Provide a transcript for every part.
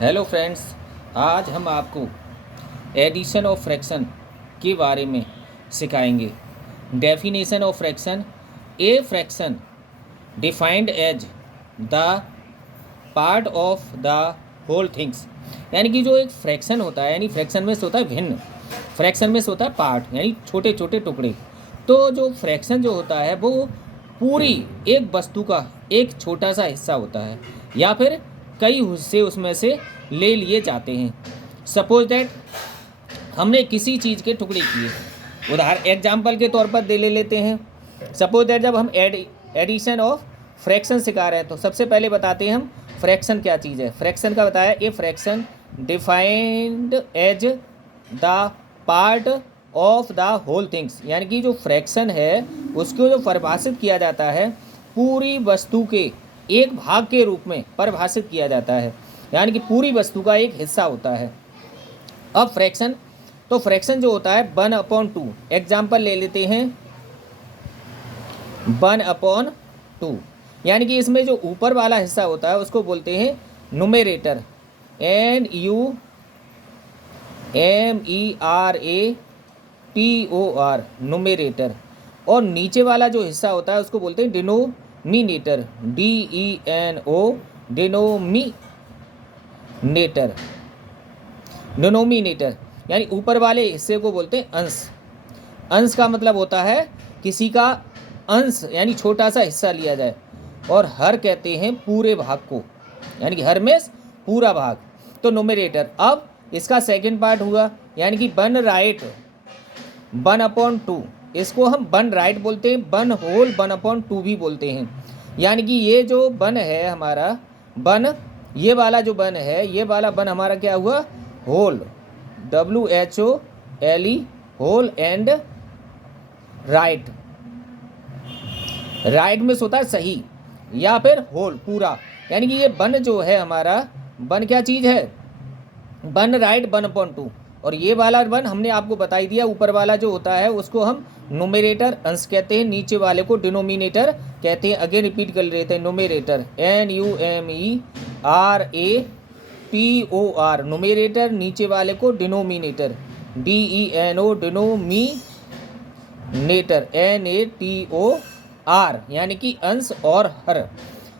Hello friends, आज हम आपको एडिशन ऑफ फ्रैक्शन के बारे में सिखाएंगे। Definition of fraction: a fraction defined as the part of the whole things. यानी कि जो एक फ्रैक्शन होता है, यानी फ्रैक्शन में से होता है भिन्न, फ्रैक्शन में से होता है पार्ट, यानी छोटे छोटे टुकड़े। तो जो फ्रैक्शन जो होता है वो पूरी एक वस्तु का एक छोटा सा हिस्सा होता है, या फिर कई हिस्से उसमें से ले लिए जाते हैं। सपोज दैट हमने किसी चीज़ के टुकड़े किए, उदाहरण एग्जाम्पल के तौर पर ले लेते हैं। सपोज दैट जब हम एडिशन ऑफ फ्रैक्शन सिखा रहे हैं तो सबसे पहले बताते हैं हम फ्रैक्शन क्या चीज़ है। फ्रैक्शन का बताया, a fraction defined as the part of the whole things. यानी कि जो फ्रैक्शन है उसको जो परिभाषित किया जाता है पूरी वस्तु के एक भाग के रूप में परिभाषित किया जाता है, यानी कि पूरी वस्तु का एक हिस्सा होता है। अब फ्रैक्शन, तो फ्रैक्शन जो होता है 1/2। एग्जाम्पल ले लेते हैं 1/2, यानी कि इसमें जो ऊपर वाला हिस्सा होता है उसको बोलते हैं नुमेरेटर, NUMERATOR, नुमेरेटर। और नीचे वाला जो हिस्सा होता है उसको बोलते हैं डिनोमिनेटर, DENO, डिनोमिनेटर, यानी ऊपर वाले हिस्से को बोलते हैं अंश। अंश का मतलब होता है किसी का अंश, यानी छोटा सा हिस्सा लिया जाए। और हर कहते हैं पूरे भाग को, यानी कि हर में पूरा भाग, तो नुमेरेटर। अब इसका सेकंड पार्ट हुआ, यानी कि 1 राइट 1/2, इसको हम 1 राइट बोलते हैं, 1 होल 1/2 भी बोलते हैं। यानी कि ये जो 1 है हमारा 1, ये वाला जो 1 है, ये वाला 1 हमारा क्या हुआ, whole, WHOLE, whole and right. Right में होता है सही, या फिर होल पूरा। यानी कि ये 1 जो है हमारा 1 क्या चीज़ है, 1 राइट 1/2। और ये वाला 1 हमने आपको बताई दिया, ऊपर वाला जो होता है उसको हम नुमेरेटर अंश कहते हैं, नीचे वाले को डिनोमिनेटर कहते हैं। अगेन रिपीट कर लेते हैं, नुमेरेटर NUMERATOR, नुमेरेटर, नीचे वाले को डिनोमिनेटर, DENO, डिनोमिनेटर, NATOR, यानी कि अंश और हर।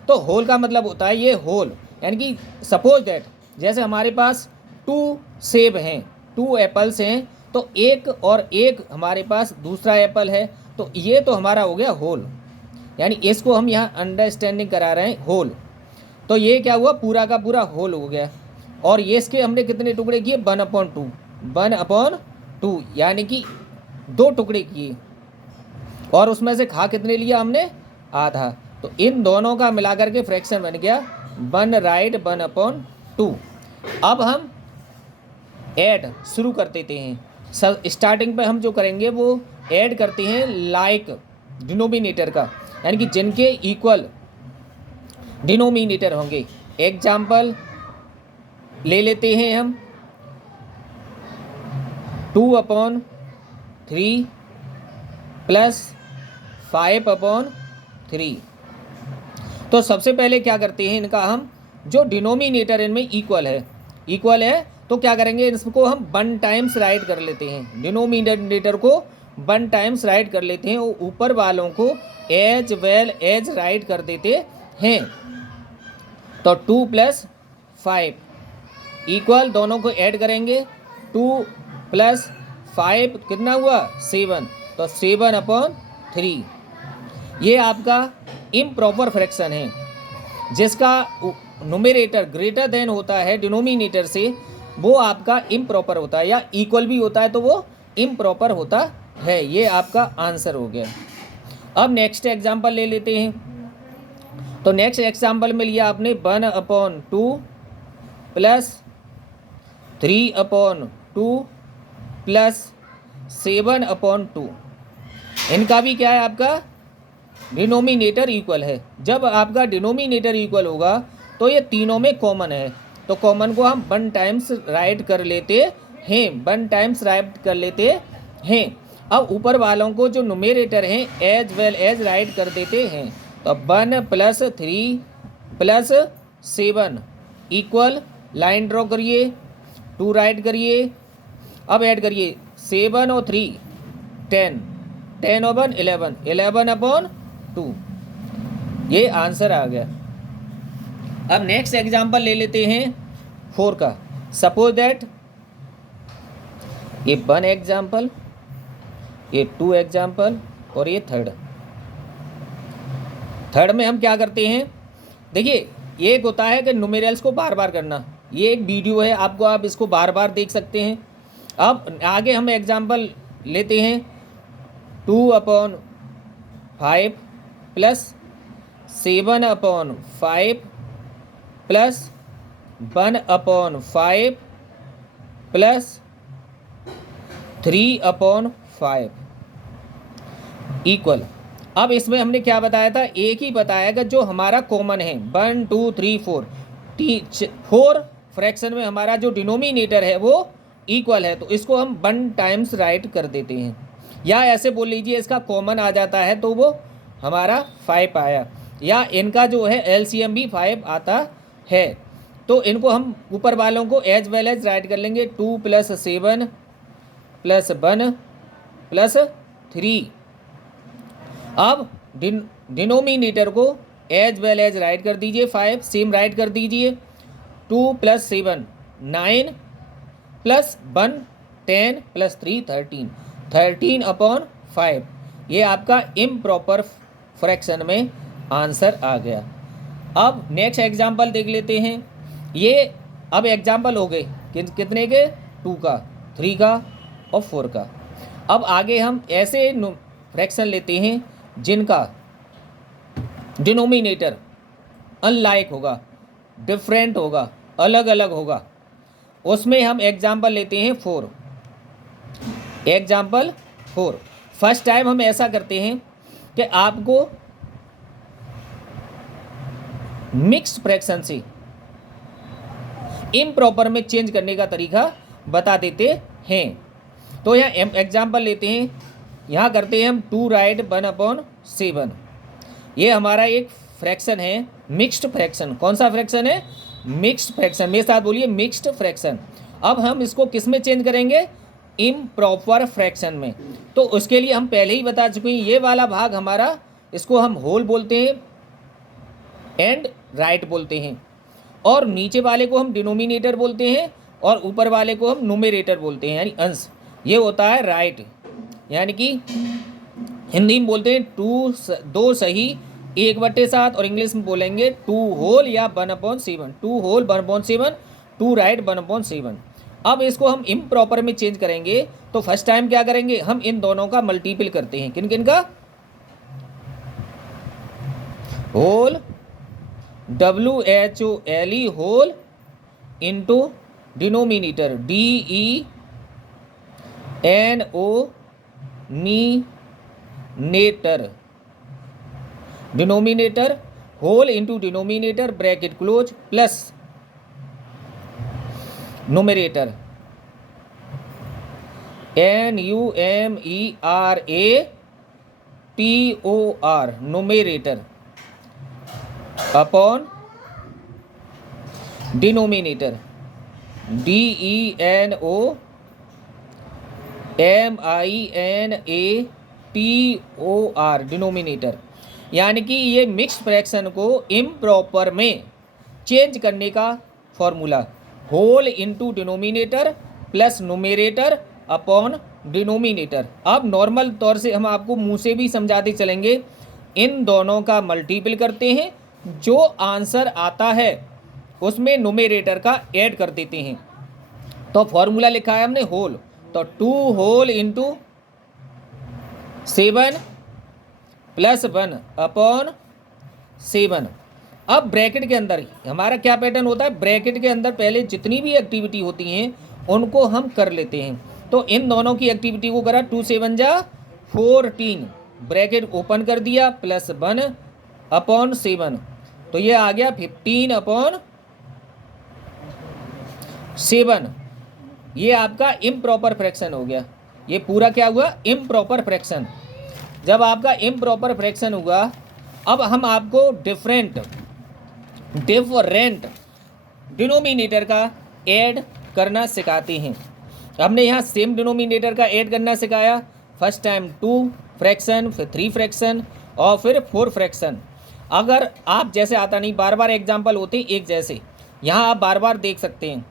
तो होल का मतलब होता है ये होल, यानी कि सपोज दैट जैसे हमारे पास 2 सेब हैं, 2 एप्पल्स हैं, तो एक और एक हमारे पास दूसरा एप्पल है, तो ये तो हमारा हो गया होल, यानी इसको हम यहाँ अंडरस्टैंडिंग करा रहे हैं होल। तो ये क्या हुआ, पूरा का पूरा होल हो गया। और ये इसके हमने कितने टुकड़े किए, 1/2, यानी कि 2 टुकड़े किए, और उसमें से खा कितने लिया हमने, आधा। तो इन दोनों का मिलाकर के फ्रैक्शन बन गया 1 राइट 1/2। अब हम ऐड शुरू कर देते हैं। स्टार्टिंग पे हम जो करेंगे वो ऐड करते हैं लाइक डिनोमिनेटर का, यानी कि जिनके इक्वल डिनोमिनेटर होंगे। एग्जाम्पल ले लेते हैं हम 2/3 प्लस 5/3। तो सबसे पहले क्या करते हैं, इनका हम जो डिनोमिनेटर इनमें इक्वल है तो क्या करेंगे, इसको हम 1 टाइम्स राइट कर लेते हैं। डिनोमिनेटर को 1 टाइम्स राइट कर लेते हैं, और ऊपर वालों को एज वेल एज राइट कर देते हैं। तो 2 + 5 इक्वल, दोनों को ऐड करेंगे, 2 + 5 कितना हुआ, 7, तो 7/3। ये आपका इम्प्रॉपर फ्रैक्शन है, जिसका नुमेरेटर ग्रेटर देन होता है डिनोमिनेटर से, वो आपका इम्प्रॉपर होता है, या इक्वल भी होता है तो वो इम्प्रॉपर होता है। ये आपका आंसर हो गया। अब नेक्स्ट एग्जांपल ले लेते हैं। तो नेक्स्ट एग्जांपल में लिया आपने 1/2 प्लस 3/2 प्लस 7/2। इनका भी क्या है, आपका डिनोमिनेटर इक्वल है। जब आपका डिनोमिनेटर इक्वल होगा तो ये तीनों में कॉमन है, तो कॉमन को हम 1 टाइम्स राइट कर लेते हैं, 1 टाइम्स राइट कर लेते हैं। अब ऊपर वालों को जो नुमेरेटर हैं एज वेल एज राइट कर देते हैं। तो 1 + 3 + 7 इक्वल लाइन ड्रॉ करिए, 2 राइट करिए, अब ऐड करिए 7 और 3 10, 10 और 1 11, 11/2, ये आंसर आ गया। अब नेक्स्ट एग्जांपल ले लेते हैं 4 का। सपोज दैट ये 1 एग्जांपल, ये 2 एग्जांपल और ये थर्ड में हम क्या करते हैं, देखिए ये एक होता है कि न्यूमेरल्स को बार बार करना, ये एक वीडियो है आपको, आप इसको बार बार देख सकते हैं। अब आगे हम एग्जांपल लेते हैं 2/5 प्लस 7/5 प्लस 1/5 प्लस 3/5 इक्वल। अब इसमें हमने क्या बताया था, एक ही बताया कि जो हमारा कॉमन है 1 2 3 4, 4 फ्रैक्शन में हमारा जो डिनोमिनेटर है वो इक्वल है, तो इसको हम 1 टाइम्स राइट कर देते हैं, या ऐसे बोल लीजिए इसका कॉमन आ जाता है तो वो हमारा 5 आया, या इनका जो है एलसीएम भी 5 आता है। तो इनको हम ऊपर वालों को एज वेल एज राइट कर लेंगे 2 + 7 + 1 + 3। अब डिनोमिनेटर को एज वेल एज राइट कर दीजिए 5, सेम राइट कर दीजिए 2 + 7 9 + 1 10 + 3 13, 13/5, ये आपका इम्प्रॉपर फ्रैक्शन में आंसर आ गया। अब नेक्स्ट एग्जांपल देख लेते हैं। ये अब एग्जांपल हो गए कितने के, 2 का, 3 का और 4 का। अब आगे हम ऐसे फ्रैक्शन लेते हैं जिनका डिनोमिनेटर अनलाइक होगा, डिफरेंट होगा, अलग अलग होगा, उसमें हम एग्जांपल लेते हैं 4। एग्जांपल 4 फर्स्ट टाइम हम ऐसा करते हैं कि आपको मिक्स्ड फ्रैक्शन से इम्प्रॉपर में चेंज करने का तरीका बता देते हैं। तो यहाँ एग्जांपल लेते हैं, यहाँ करते हैं हम 2 राइट 1/7, ये हमारा एक फ्रैक्शन है मिक्स्ड फ्रैक्शन। कौन सा फ्रैक्शन है, मिक्स्ड फ्रैक्शन, मेरे साथ बोलिए मिक्स्ड फ्रैक्शन। अब हम इसको किस में चेंज करेंगे, इम्प्रॉपर फ्रैक्शन में। तो उसके लिए हम पहले ही बता चुके हैं, ये वाला भाग हमारा, इसको हम होल बोलते हैं एंड राइट बोलते हैं, और नीचे वाले को हम डिनोमिनेटर बोलते हैं और ऊपर वाले को हम न्यूमरेटर बोलते हैं यानी अंश, ये होता है राइट। यानी कि हिंदी में बोलते हैं 2 सही 1/7, और इंग्लिश में बोलेंगे 2 होल या 1/7, 2 होल 1/7, 2 राइट 1/7। अब इसको हम इम्प्रॉपर में चेंज करेंगे, तो फर्स्ट टाइम क्या करेंगे, हम इन दोनों का मल्टीपल करते हैं। किन किन का, whole WHOLE whole into denominator DENOमीनेटर, denominator whole into denominator bracket close plus numerator NUMERATOR numerator upon denominator DENOMINATOR denominator. यानी कि ये मिक्स फ्रैक्शन को इम्प्रॉपर में चेंज करने का formula, whole into denominator plus numerator upon denominator. अब normal तौर से हम आपको मुंह से भी समझाते चलेंगे, इन दोनों का मल्टीपल करते हैं, जो आंसर आता है उसमें न्यूमरेटर का ऐड कर देते हैं। तो फॉर्मूला लिखा है हमने होल, तो 2 होल इंटू 7 + 1/7। अब ब्रैकेट के अंदर हमारा क्या पैटर्न होता है, ब्रैकेट के अंदर पहले जितनी भी एक्टिविटी होती हैं उनको हम कर लेते हैं। तो इन दोनों की एक्टिविटी को करा, 2 7 जा 14, ब्रैकेट ओपन कर दिया, प्लस 1/7, तो ये आ गया 15/7। ये आपका इम्प्रॉपर फ्रैक्शन हो गया। ये पूरा क्या हुआ, इम्प्रॉपर फ्रैक्शन। जब आपका इम्प्रॉपर फ्रैक्शन हुआ, अब हम आपको डिफरेंट डिनोमिनेटर का ऐड करना सिखाते हैं। हमने यहाँ सेम डिनोमिनेटर का ऐड करना सिखाया। फर्स्ट टाइम 2 फ्रैक्शन, फिर 3 फ्रैक्शन और फिर 4 फ्रैक्शन। अगर आप जैसे आता नहीं, बार बार एग्जाम्पल होते एक जैसे, यहाँ आप बार बार देख सकते हैं।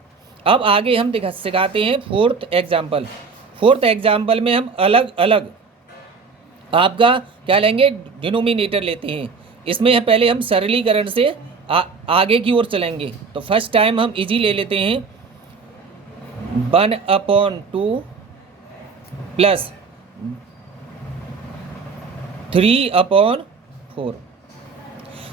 अब आगे हम सिखाते हैं फोर्थ एग्जाम्पल। फोर्थ एग्जाम्पल में हम अलग अलग आपका क्या लेंगे, डिनोमिनेटर लेते हैं। इसमें पहले हम सरलीकरण से आगे की ओर चलेंगे। तो फर्स्ट टाइम हम इजी ले लेते हैं, 1/2 प्लस 3/4।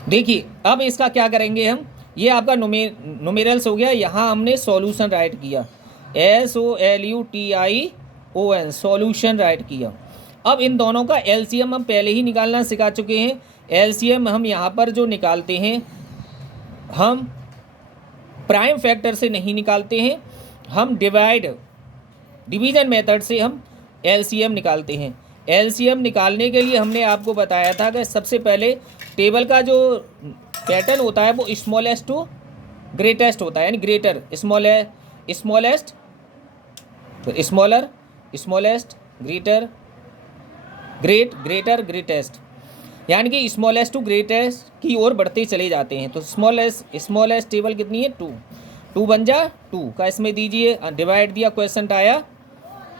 देखिए अब इसका क्या करेंगे हम, ये आपका न्यूमेरल्स हो गया, यहाँ हमने सॉल्यूशन राइट किया, SOLUTION सॉल्यूशन राइट किया। अब इन दोनों का एलसीएम हम पहले ही निकालना सिखा चुके हैं। एलसीएम हम यहाँ पर जो निकालते हैं, हम प्राइम फैक्टर से नहीं निकालते हैं, हम डिवीजन मेथड से हम एलसीएम निकालते हैं। एलसीएम निकालने के लिए हमने आपको बताया था कि सबसे पहले टेबल का जो पैटर्न होता है वो स्मॉलेस्ट टू ग्रेटेस्ट होता है, यानी ग्रेटर स्मॉलेस्ट तो smaller, smallest, greater, greater, greatest, यानी कि स्मॉलेस्ट टू ग्रेटेस्ट की ओर बढ़ते चले जाते हैं। तो स्मॉलेस्ट टेबल कितनी है, 2 बन जा 2 का इसमें दीजिए, डिवाइड दिया, क्वेश्चन आया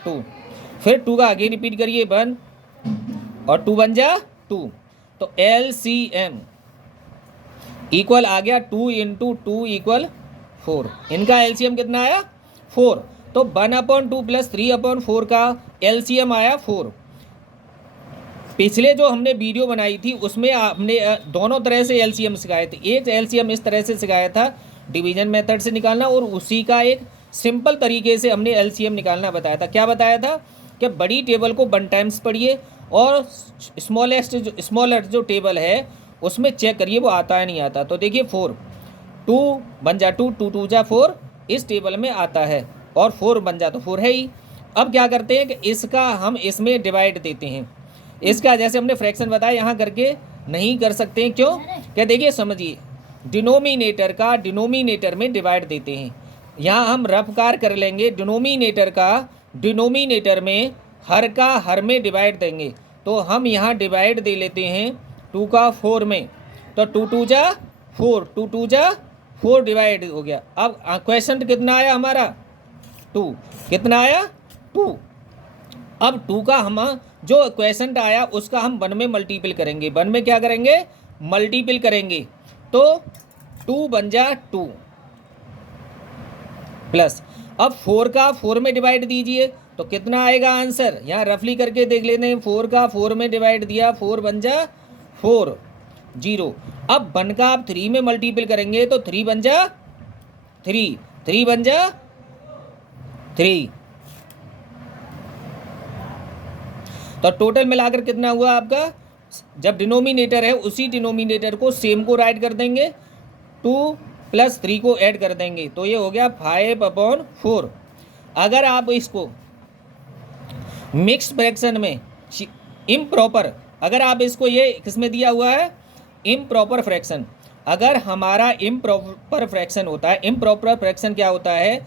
2, फिर 2 का आगे रिपीट करिए 1 और 2 बन जा 2। तो LCM इक्वल आ गया 2 × 2 = 4। इनका LCM कितना आया, 4। तो 1/2 प्लस 3/4 का LCM आया 4। पिछले जो हमने वीडियो बनाई थी उसमें हमने दोनों तरह से एलसीएम सिखाए थे। एक एलसीएम इस तरह से सिखाया था, डिवीजन मेथड से निकालना, और उसी का एक सिंपल तरीके से हमने एलसीएम निकालना बताया था। क्या बताया था कि बड़ी टेबल को 1 टाइम्स पढ़िए और स्मॉलर जो टेबल है उसमें चेक करिए वो आता है नहीं आता। तो देखिए 4, 2 बन जा 2, 2 2 जा 4 इस टेबल में आता है, और 4 बन जा तो 4 है ही। अब क्या करते हैं कि इसका हम इसमें डिवाइड देते हैं। इसका जैसे हमने फ्रैक्शन बताया यहाँ करके नहीं कर सकते हैं, क्यों, क्या देखिए समझिए, डिनोमिनेटर का डिनोमिनेटर में डिवाइड देते हैं। यहाँ हम रफकार कर लेंगे, डिनोमिनेटर का डिनोमिनेटर में, हर का हर में डिवाइड देंगे। तो हम यहाँ डिवाइड दे लेते हैं 2 का 4 में, तो 2 2 जा 4, 2 2 जा 4 डिवाइड हो गया। अब क्वेश्चन कितना आया हमारा, 2, कितना आया 2। अब 2 का हम जो क्वेश्चन आया उसका हम 1 में मल्टीपल करेंगे, 1 में क्या करेंगे, मल्टीपल करेंगे। तो 2 बन जा 2 प्लस, अब 4 का 4 में डिवाइड दीजिए तो कितना आएगा आंसर, यहाँ रफली करके देख लेते हैं। 4 का 4 में डिवाइड दिया, 4 बन जा 4 0। अब 1 का आप 3 में मल्टीपल करेंगे तो 3 बन जा 3, 3 बन जा 3। तो टोटल मिलाकर कितना हुआ आपका, जब डिनोमिनेटर है उसी डिनोमिनेटर को सेम को राइट कर देंगे, 2 + 3 को ऐड कर देंगे, तो ये हो गया 5/4। अगर आप इसको मिक्स्ड फ्रैक्शन में इम्प्रॉपर, अगर आप इसको, ये किसमें दिया हुआ है, इम्प्रॉपर फ्रैक्शन, अगर हमारा इम्प्रॉपर फ्रैक्शन होता है, इम्प्रॉपर फ्रैक्शन क्या होता है,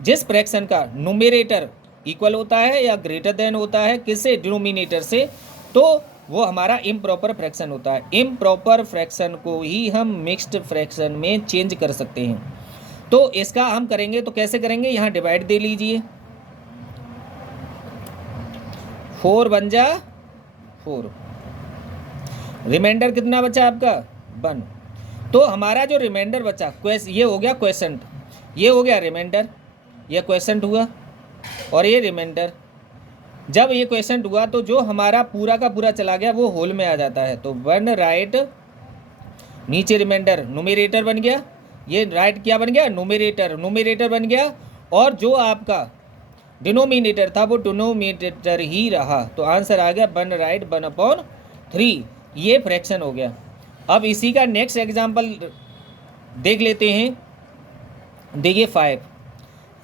जिस फ्रैक्शन का न्यूमरेटर इक्वल होता है या ग्रेटर देन होता है किससे, डिनोमिनेटर से, तो वो हमारा इम्प्रॉपर फ्रैक्शन होता है। इम्प्रॉपर फ्रैक्शन को ही हम मिक्स्ड फ्रैक्शन में चेंज कर सकते हैं। तो इसका हम करेंगे तो कैसे करेंगे, यहाँ डिवाइड दे लीजिए, 4 बन जा 4, रिमाइंडर कितना बचा आपका 1। तो हमारा जो रिमाइंडर बचा, ये हो गया क्वेश्चन, ये हो गया रिमाइंडर, ये क्वेश्चन हुआ और ये रिमाइंडर। जब ये क्वेश्चन हुआ तो जो हमारा पूरा का पूरा चला गया वो होल में आ जाता है। तो 1 राइट, नीचे रिमाइंडर, न्यूमरेटर बन गया, ये राइट क्या बन गया, न्यूमरेटर बन गया, और जो आपका डिनोमिनेटर था वो डिनोमिनेटर ही रहा। तो आंसर आ गया 1 राइट 1/3, ये फ्रैक्शन हो गया। अब इसी का नेक्स्ट एग्जाम्पल देख लेते हैं। देखिए 5,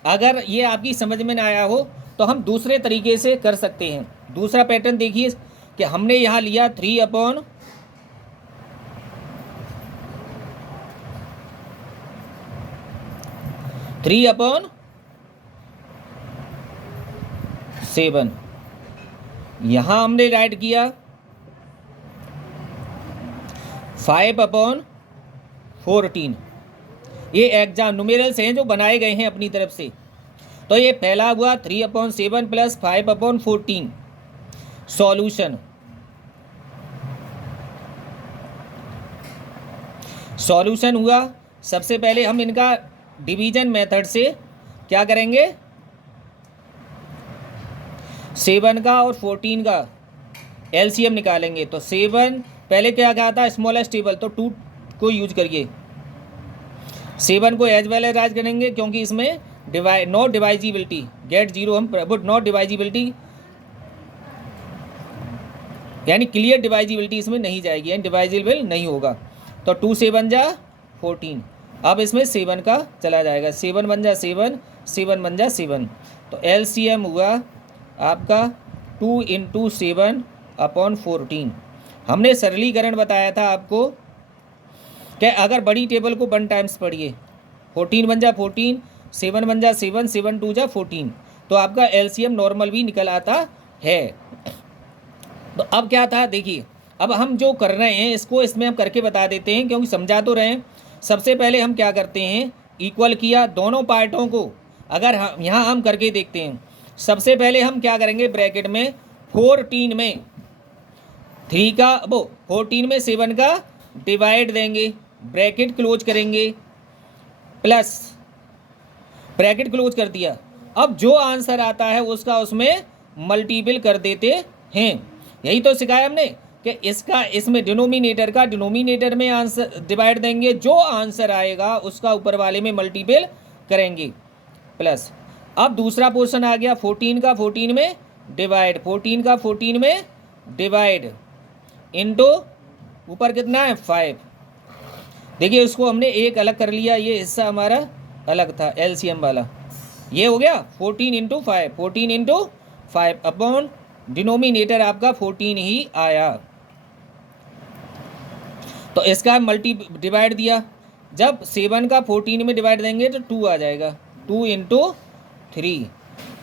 अगर ये आपकी समझ में ना आया हो तो हम दूसरे तरीके से कर सकते हैं। दूसरा पैटर्न देखिए कि हमने यहाँ लिया 3/, 3/7। यहाँ हमने राइट किया 5/14। ये एग्जाम न्यूमेरल्स हैं जो बनाए गए हैं अपनी तरफ से। तो ये पहला हुआ 3/7 + 5/14। सॉल्यूशन हुआ। सबसे पहले हम इनका डिवीजन मेथड से क्या करेंगे, 7 का और 14 का एलसीएम निकालेंगे। तो 7 पहले क्या कहा था, स्मॉलेस्ट टेबल, तो 2 को यूज करिए। 7 को एज वेल एज करेंगे क्योंकि इसमें नॉट डिवाइजिबिलिटी, गेट 0 हम पुट नॉट डिवाइजिबिलिटी, यानी क्लियर डिवाइजिबिलिटी इसमें नहीं जाएगी, यानी डिवाइजिबल नहीं होगा। तो 2 7 जा 14। अब इसमें 7 का चला जाएगा, 7 बन जा 7, 7 बन जा 7। तो एलसीएम हुआ आपका 2 × 7/14। हमने सरलीकरण बताया था आपको कि अगर बड़ी टेबल को 1 टाइम्स पढ़िए, 14 बन जा 14, 7 बन जा 7, 7 2 जा 14, तो आपका एलसीएम नॉर्मल भी निकल आता है। तो अब क्या था देखिए, अब हम जो कर रहे हैं इसको इसमें हम करके बता देते हैं क्योंकि समझा तो रहे हैं। सबसे पहले हम क्या करते हैं, इक्वल किया दोनों पार्टों को। अगर हम यहाँ हम करके देखते हैं, सबसे पहले हम क्या करेंगे, ब्रैकेट में 14 में 3 का 14 में 7 का डिवाइड देंगे, ब्रैकेट क्लोज करेंगे, प्लस ब्रैकेट क्लोज कर दिया। अब जो आंसर आता है उसका उसमें मल्टीपल कर देते हैं। यही तो सिखाया हमने कि इसका इसमें डिनोमिनेटर का डिनोमिनेटर में आंसर डिवाइड देंगे, जो आंसर आएगा उसका ऊपर वाले में मल्टीपल करेंगे, प्लस। अब दूसरा पोर्शन आ गया 14 का 14 में डिवाइड, 14 का 14 में डिवाइड इनटू ऊपर कितना है 5। देखिए इसको हमने एक अलग कर लिया, ये हिस्सा हमारा अलग था एलसीएम वाला, ये हो गया 14 × 5, 14 × 5 अपॉन डिनोमिनेटर आपका 14 ही आया। तो इसका मल्टी डिवाइड दिया, जब 7 का 14 में डिवाइड देंगे तो 2 आ जाएगा, 2 × 3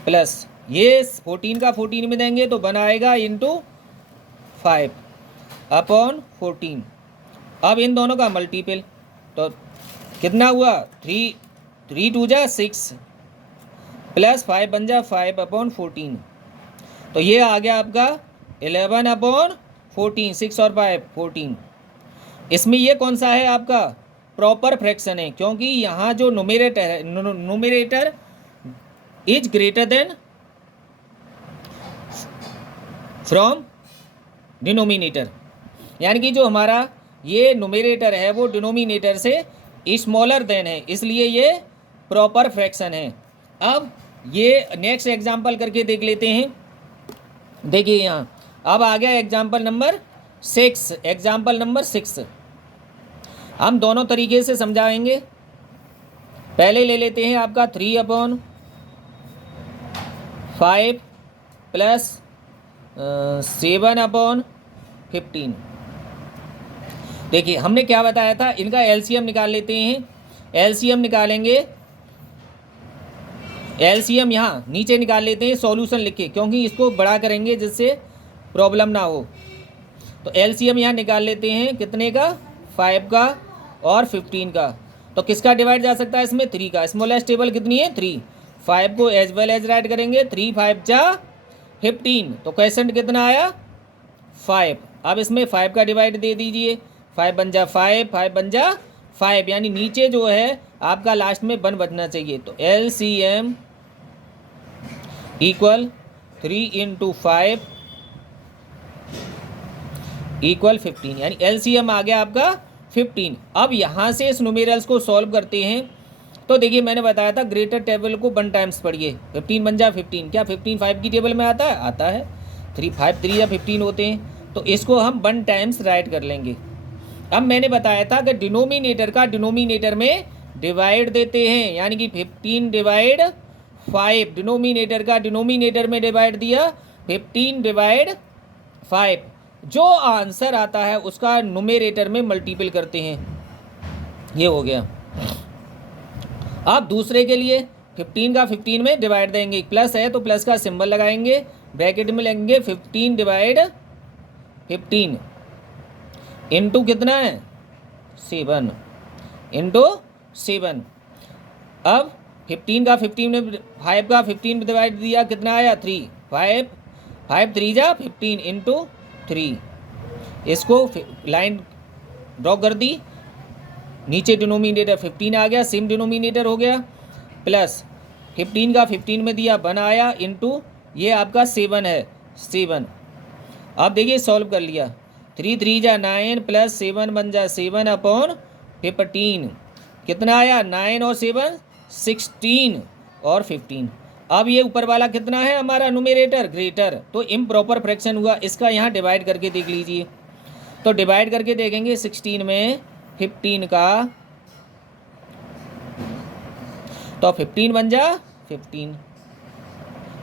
प्लस ये 14 का 14 में देंगे तो बनाएगा × 5 अपॉन 14। अब इन दोनों का मल्टीपल, तो कितना हुआ 3 2 जा 6 प्लस 5 बन जा 5/14। तो ये आ गया आपका 11/14, 6 और 5 14। इसमें ये कौन सा है आपका प्रॉपर फ्रैक्शन है, क्योंकि यहाँ जो न्यूमरेटर है, numerator is greater than from denominator, यानी कि जो हमारा ये न्यूमरेटर है वो डिनोमिनेटर से स्मॉलर देन है, इसलिए ये प्रॉपर फ्रैक्शन है। अब ये नेक्स्ट एग्जांपल करके देख लेते हैं। देखिए यहाँ अब आ गया एग्जांपल नंबर 6। एग्जांपल नंबर 6 हम दोनों तरीके से समझाएंगे। पहले ले लेते हैं आपका 3/5 प्लस 7/15। देखिए हमने क्या बताया था, इनका एलसीएम निकाल लेते हैं। एलसीएम निकालेंगे, एलसीएम यहाँ नीचे निकाल लेते हैं सॉल्यूशन लिख के, क्योंकि इसको बड़ा करेंगे जिससे प्रॉब्लम ना हो। तो एलसीएम यहाँ निकाल लेते हैं, कितने का 5 का और 15 का। तो किसका डिवाइड जा सकता है इसमें 3 का। स्मॉलेस्ट टेबल कितनी है 3, 5 को एज वेल एज राइट करेंगे, 3 5 जा 15। तो क्वेश्चन कितना आया 5। अब इसमें 5 का डिवाइड दे दीजिए, 5 बन जा 5, 5 बन जा 5, यानी नीचे जो है आपका लास्ट में 1 बचना चाहिए। तो एलसीएम इक्वल 3 × 5 इक्वल 15, यानी एलसीएम आ गया आपका 15। अब यहाँ से इस न्यूमेरल्स को सॉल्व करते हैं। तो देखिए मैंने बताया था ग्रेटर टेबल को 1 टाइम्स पढ़िए, 15 बन जा 15। क्या 15 5 की टेबल में आता है, आता है। 3 5 3 या 15 होते हैं, तो इसको हम 1 टाइम्स राइट कर लेंगे। अब मैंने बताया था कि डिनोमिनेटर का डिनोमिनेटर में डिवाइड देते हैं, यानी कि 15/5 डिनोमिनेटर का डिनोमिनेटर में डिवाइड दिया, 15/5। जो आंसर आता है उसका न्यूमेरेटर में मल्टीपल करते हैं। ये हो गया। अब दूसरे के लिए 15 का 15 में डिवाइड देंगे, प्लस है तो प्लस का सिंबल लगाएंगे, ब्रैकेट में लेंगे 15 डिवाइड 15 इंटू कितना है 7 इंटू 7। अब 15 का 15 में 5 का 15 में डिवाइड दिया, कितना आया 3, 5 3 जा 15 इंटू 3। इसको लाइन ड्रॉ कर दी, नीचे डिनोमिनेटर 15 आ गया, सेम डिनोमिनेटर हो गया, प्लस 15 का 15 में दिया 1 आया इंटू ये आपका 7 है 7। अब देखिए सॉल्व कर लिया, 3 3 जा 9 प्लस 7 बन जा 7 अपॉन 15, कितना आया 9 और 7 16 और 15। अब ये ऊपर वाला कितना है हमारा न्यूमरेटर ग्रेटर, तो इम्प्रॉपर फ्रैक्शन हुआ, इसका यहाँ डिवाइड करके देख लीजिए। तो डिवाइड करके देखेंगे 16 में 15 का, तो 15 बन जा 15।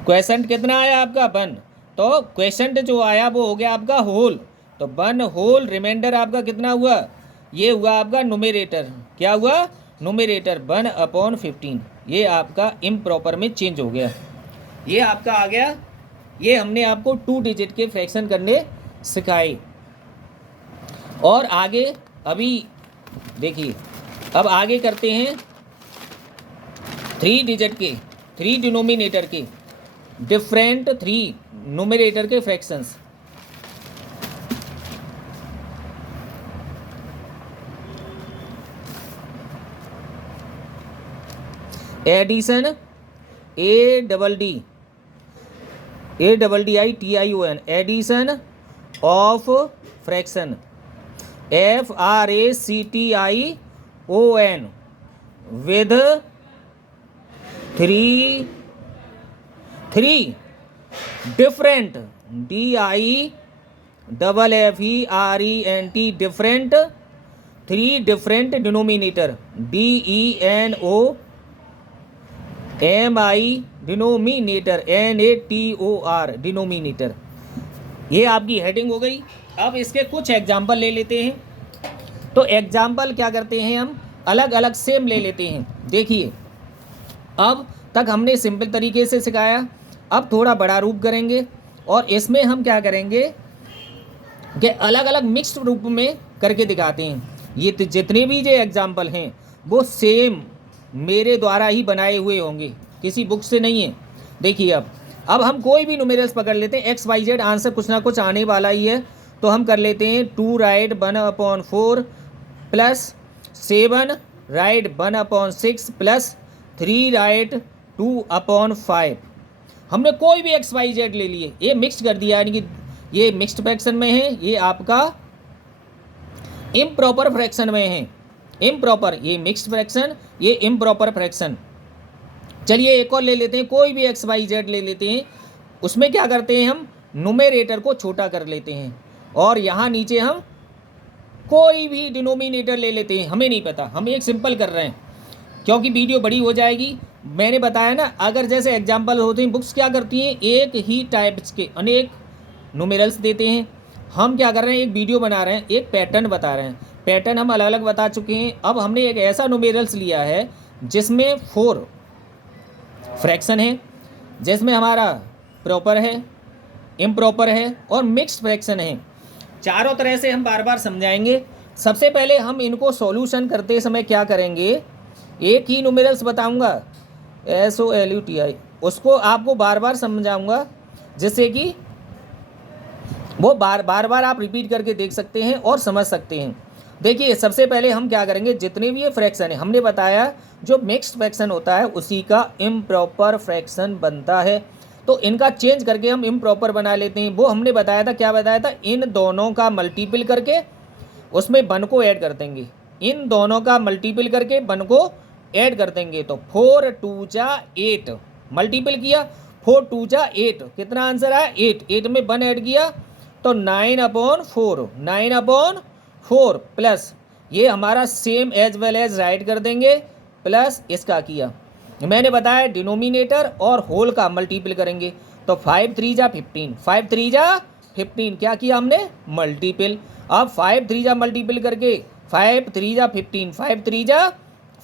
क्वेश्चन कितना आया आपका 1, तो क्वेश्चन जो आया वो हो गया आपका होल, तो 1 होल, रिमाइंडर आपका कितना हुआ, ये हुआ आपका न्यूमरेटर, क्या हुआ न्यूमरेटर 1 अपॉन 15, ये आपका इम्प्रॉपर में चेंज हो गया, ये आपका आ गया। ये हमने आपको 2 डिजिट के फ्रैक्शन करने सिखाए। और आगे अभी देखिए, अब आगे करते हैं 3 डिजिट के, 3 डिनोमिनेटर के डिफरेंट 3 न्यूमरेटर के fractions. Addition ADDITION, addition of fraction FRACTION with 3 different DIFFERENT different 3 different denominator DENOMI denominator NATOR denominator. ये आपकी हेडिंग हो गई। अब इसके कुछ एग्जाम्पल ले लेते हैं। तो एग्जाम्पल क्या करते हैं, हम अलग अलग सेम ले लेते हैं। देखिए अब तक हमने सिंपल तरीके से सिखाया, अब थोड़ा बड़ा रूप करेंगे और इसमें हम क्या करेंगे कि अलग अलग मिक्स्ड रूप में करके दिखाते हैं। ये जितने भी जो एग्जाम्पल हैं वो सेम मेरे द्वारा ही बनाए हुए होंगे, किसी बुक से नहीं है। देखिए अब हम कोई भी न्यूमेरल्स पकड़ लेते हैं, XYZ आंसर कुछ ना कुछ आने वाला ही है। तो हम कर लेते हैं 2 right 1/4 plus 7 right 1/6 plus 3 right 2/5। हमने कोई भी XYZ ले लिए, ये मिक्स कर दिया, यानी कि ये मिक्स्ड फ्रैक्शन में है, ये आपका इम्प्रॉपर फ्रैक्शन में है। इम्प्रॉपर, ये मिक्स्ड फ्रैक्शन, ये इम्प्रॉपर फ्रैक्शन। चलिए एक और ले लेते हैं, कोई भी XYZ ले लेते हैं। उसमें क्या करते हैं, हम न्यूमरेटर को छोटा कर लेते हैं और यहाँ नीचे हम कोई भी डिनोमिनेटर ले लेते हैं। हमें नहीं पता, हम एक सिंपल कर रहे हैं क्योंकि वीडियो बड़ी हो जाएगी। मैंने बताया ना, अगर जैसे एग्जाम्पल होते हैं, बुक्स क्या करती हैं, एक ही टाइप्स के अनेक न्यूमेरल्स देते हैं। हम क्या कर रहे हैं, एक वीडियो बना रहे हैं, एक पैटर्न बता रहे हैं। पैटर्न हम अलग अलग बता चुके हैं। अब हमने एक ऐसा न्यूमेरल्स लिया है जिसमें 4 फ्रैक्शन है, जिसमें हमारा प्रॉपर है, इम्प्रॉपर है और मिक्स्ड फ्रैक्शन है। चारों तरह से हम बार बार समझाएंगे। सबसे पहले हम इनको सॉल्यूशन करते समय क्या करेंगे, एक ही न्यूमेरल्स बताऊंगा SOLUTI, उसको आपको बार बार समझाऊंगा जिससे कि वो बार बार आप रिपीट करके देख सकते हैं और समझ सकते हैं। देखिए सबसे पहले हम क्या करेंगे, जितने भी ये फ्रैक्शन है हमने बताया जो मिक्स्ड फ्रैक्शन होता है उसी का इम्प्रॉपर फ्रैक्शन बनता है। तो इनका चेंज करके हम इम्प्रॉपर बना लेते हैं। वो हमने बताया था, क्या बताया था, इन दोनों का मल्टीपल करके उसमें 1 को ऐड कर देंगे। इन दोनों का मल्टीपल करके 1 को ऐड कर देंगे। तो 4 2 जा 8 मल्टीपल किया, 4 2 जा 8, कितना आंसर आया 8। 8 में 1 ऐड किया तो 9/4, 9/4 प्लस ये हमारा same as well as write कर देंगे, प्लस इसका किया। मैंने बताया डिनोमिनेटर और होल का मल्टीपल करेंगे। तो 5 3 जा 15, 5 3 जा 15, क्या किया हमने मल्टीपल। अब 5 3 जा मल्टीपल करके 5 3 जा 15, 5 3 जा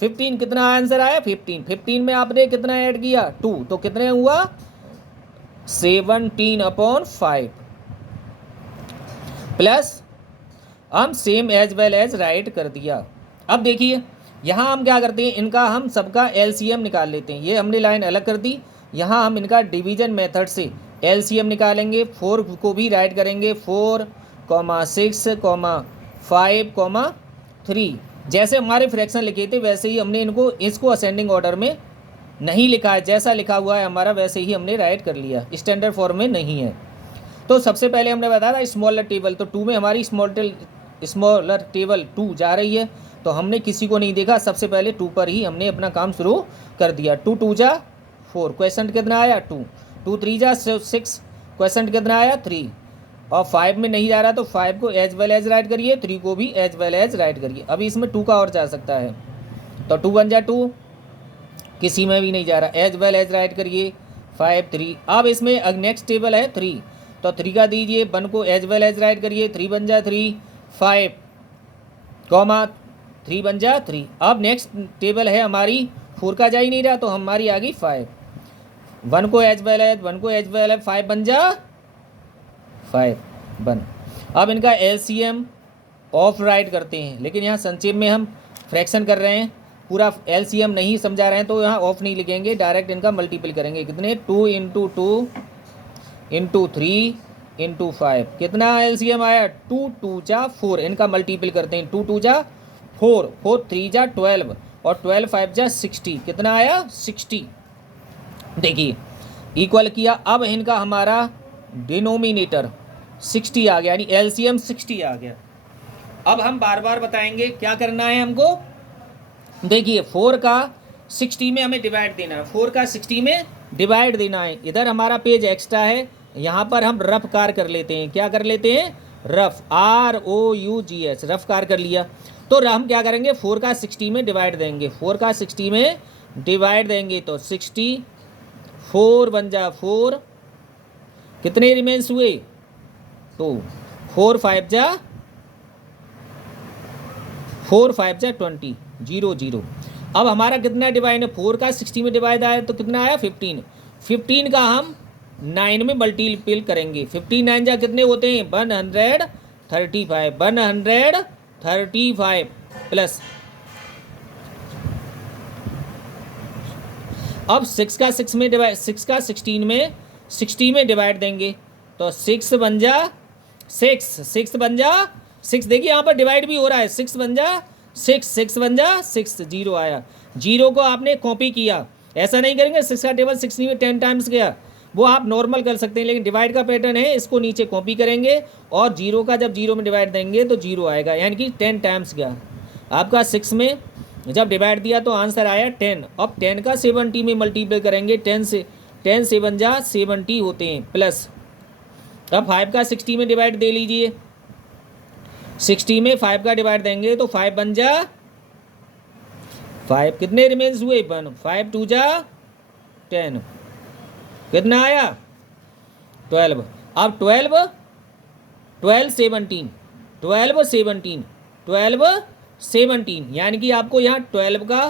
15 कितना आंसर आया 15। 15 में आपने कितना ऐड किया 2, तो कितने हुआ 17/5 प्लस हम same as well as write कर दिया। अब देखिए यहाँ हम क्या करते हैं, इनका हम सबका एलसीएम निकाल लेते हैं। ये हमने लाइन अलग कर दी, यहाँ हम इनका डिवीजन मेथड से एलसीएम निकालेंगे। 4 को भी राइट करेंगे 4, 6, 5, 3। जैसे हमारे फ्रैक्शन लिखे थे वैसे ही हमने इसको असेंडिंग ऑर्डर में नहीं लिखा है, जैसा लिखा हुआ है हमारा वैसे ही हमने राइट कर लिया, स्टैंडर्ड फॉर्म में नहीं है। तो सबसे पहले हमने बताया था स्मॉलर टेबल, तो 2 में हमारी स्मॉलर टेबल 2 जा रही है, तो हमने किसी को नहीं देखा, सबसे पहले 2 पर ही हमने अपना काम शुरू कर दिया। 2 2 जा 4, क्वेश्चन कितना आया 2, 2 3 जा 6, क्वेश्चन कितना आया 3, और 5 में नहीं जा रहा तो 5 को एज वेल एज राइट करिए, 3 को भी एज वेल एज राइट करिए। अभी इसमें 2 का और जा सकता है, तो 2 1 जा 2, किसी में भी नहीं जा रहा, एज वेल एज राइट करिए 5 3। अब इसमें नेक्स्ट टेबल है 3, तो 3 का दीजिए, 1 को एज वेल एज राइट करिए, 3 1 जा 3, 5 3 1 जा 3। अब नेक्स्ट टेबल है हमारी 4 का जा ही नहीं रहा, तो हमारी आ गई 5, 1 को एज वेल एज, 1 को एज वेल एज, 5 1 जा 5 1। अब इनका एलसीएम ऑफ राइट करते हैं, लेकिन यहाँ संक्षेप में हम फ्रैक्शन कर रहे हैं, पूरा एलसीएम नहीं समझा रहे हैं, तो यहाँ ऑफ नहीं लिखेंगे, डायरेक्ट इनका मल्टीपल करेंगे। कितने 2 × 2 × 3 × 5, कितना एलसीएम आया 2 2 जा 4, इनका मल्टीपल करते हैं, 2 2 जा 4, 4 3 जा 12, और 12 5 जा 60, कितना आया 60। देखिए इक्वल किया, अब इनका हमारा डिनोमिनेटर 60 आ गया, यानी एलसीएम 60 आ गया। अब हम बार बार बताएंगे क्या करना है हमको। देखिए 4 का 60 में हमें डिवाइड देना है, 4 का 60 में डिवाइड देना है। इधर हमारा पेज एक्स्ट्रा है, यहाँ पर हम रफ कार कर लेते हैं। क्या कर लेते हैं, रफ, ROUGH, रफ कार कर लिया। तो हम क्या करेंगे, 4 का 60 में डिवाइड देंगे, 4 का 60 में डिवाइड देंगे, तो 60, 4 1 जा 4, कितने रिमेंस हुए, तो 4 5 जा 20, 0 0। अब हमारा कितना डिवाइड है, 4 का 60 में डिवाइड आया तो कितना आया 15, 15 का हम 9 में मल्टीपल करेंगे, 15 9 जा कितने होते हैं 135, 135 प्लस, अब 6 का 6 में डिवाइड, 6 का 16 में 60 में डिवाइड देंगे, तो 6 1 जा 6, 6 1 जा 6, देखिए यहाँ पर डिवाइड भी हो रहा है, 6 1 जा 6, 6 1 जा 6, 0 आया। 0 को आपने कॉपी किया, ऐसा नहीं करेंगे 6 का टेबल 60 में 10 टाइम्स गया, वो आप नॉर्मल कर सकते हैं, लेकिन डिवाइड का पैटर्न है, इसको नीचे कॉपी करेंगे, और 0 का जब 0 में डिवाइड देंगे तो 0 आएगा, यानी कि 10 टाइम्स गया। आपका 6 में जब डिवाइड दिया तो आंसर आया 10। अब 10 का 70 में मल्टीप्लाई करेंगे, 10 7 जा 70 होते हैं, प्लस अब 5 का 60 में डिवाइड दे लीजिए, 60 में 5 का डिवाइड देंगे तो 5 1 जा 5, कितने रिमेंस हुए 1, 5 2 जा 10, कितना आया 12। अब 12 17, 12 17, यानी कि आपको यहाँ 12 का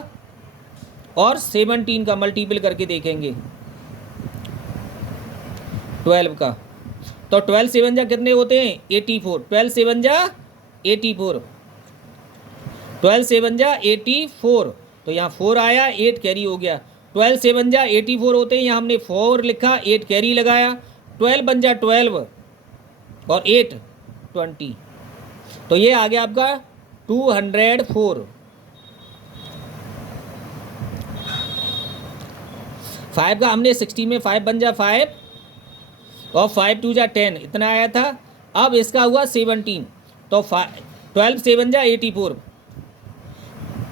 और 17 का मल्टीपल करके देखेंगे, 12 का, तो 12 7 जा कितने होते हैं 84, 12 7 जा 84, 12 7 जा 84, तो यहाँ 4 आया, 8 कैरी हो गया, 12 7 जा 84 होते हैं, यहाँ हमने 4 लिखा, 8 कैरी लगाया, 12 बन जा 12 और 8 20, तो ये आ गया आपका 204। 5 का हमने 60 में 5 बन जा 5 और 5 2 जा 10, इतना आया था। अब इसका हुआ 17, तो 12 7 जा 84,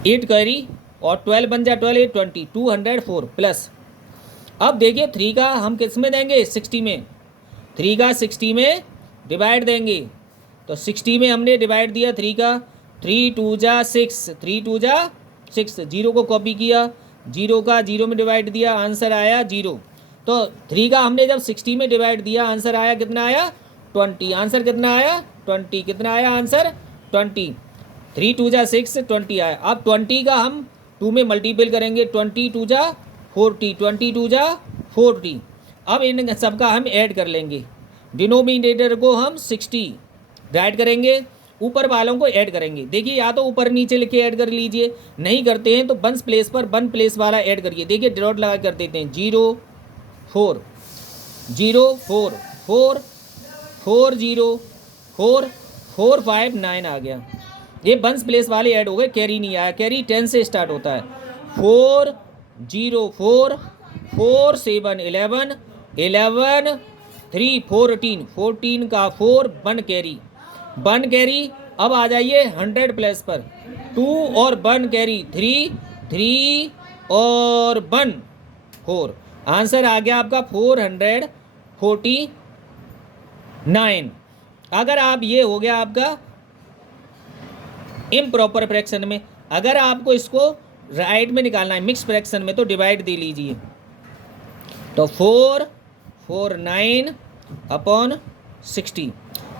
8 कैरी, और 12 बन जा 12 8 20, 204 प्लस। अब देखिए 3 का हम किस में देंगे 60 में, 3 का 60 में डिवाइड देंगे, तो 60 में हमने डिवाइड दिया 3 का, 3 2 जा 6, 3 2 जा 6, 0 को कॉपी किया, 0 का 0 में डिवाइड दिया, आंसर आया 0। तो 3 का हमने जब 60 में डिवाइड दिया, आंसर आया कितना आया 20, आंसर कितना आया 20, कितना आया आंसर 20, 3 2 जा 6 20 आया। अब 20 का हम 2 में मल्टीपल करेंगे, 22 जा 40, 22 जा 40। अब इन सबका हम ऐड कर लेंगे, डिनोमिनेटर को हम 60 राइट करेंगे, ऊपर वालों को ऐड करेंगे। देखिए या तो ऊपर नीचे लिख के ऐड कर लीजिए, नहीं करते हैं तो वन प्लेस पर वन प्लेस वाला ऐड करिए। देखिए डॉट लगा कर देते हैं, 0 4 0 4 4 4 0 4 4 5 9 आ गया। ये वंस प्लेस वाले ऐड हो गए, कैरी नहीं आया। कैरी 10 से स्टार्ट होता है, 4 0 4 4 7 11 11 3 14 14 का 4 1 कैरी 1 कैरी। अब आ जाइए 100 प्लस पर, 2 और 1 कैरी 3 3 और 1 4। आंसर आ गया आपका 449। अगर आप ये हो गया आपका इम्प्रॉपर फ्रैक्शन में। अगर आपको इसको राइट में निकालना है मिक्स फ्रैक्शन में तो डिवाइड दे लीजिए, तो 449 अपॉन 60।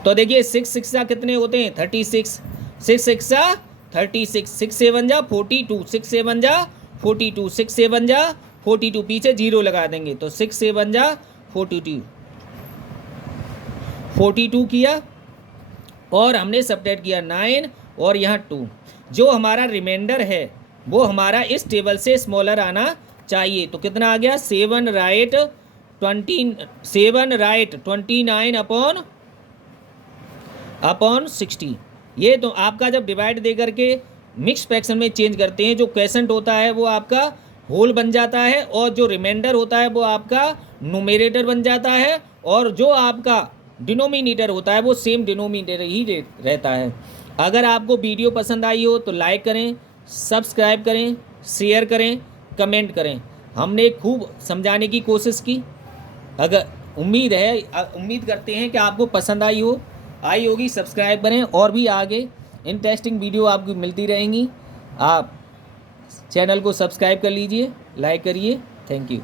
तो देखिए 6 6 कितने होते हैं, 36, 6 6 36, 6 7 जा 42, 6 7 जा 42, 6 7 जा 42, पीछे 0 लगा देंगे तो 6 7 जा 42 42 किया, और हमने सब्ट्रैक्ट किया 9 और यहाँ 2। जो हमारा रिमाइंडर है वो हमारा इस टेबल से स्मॉलर आना चाहिए। तो कितना आ गया, 7 राइट 29 अपॉन 60। ये तो आपका जब डिवाइड दे करके मिक्स फ्रैक्शन में चेंज करते हैं, जो क्वेश्चन होता है वो आपका होल बन जाता है, और जो रिमाइंडर होता है वो आपका न्यूमरेटर बन जाता है, और जो आपका डिनोमिनेटर होता है वो सेम डिनोमिनेटर ही रहता है। अगर आपको वीडियो पसंद आई हो तो लाइक करें, सब्सक्राइब करें, शेयर करें, कमेंट करें। हमने खूब समझाने की कोशिश की। अगर उम्मीद करते हैं कि आपको पसंद आई होगी। सब्सक्राइब करें, और भी आगे इंटरेस्टिंग वीडियो आपको मिलती रहेंगी। आप चैनल को सब्सक्राइब कर लीजिए, लाइक करिए। Thank you.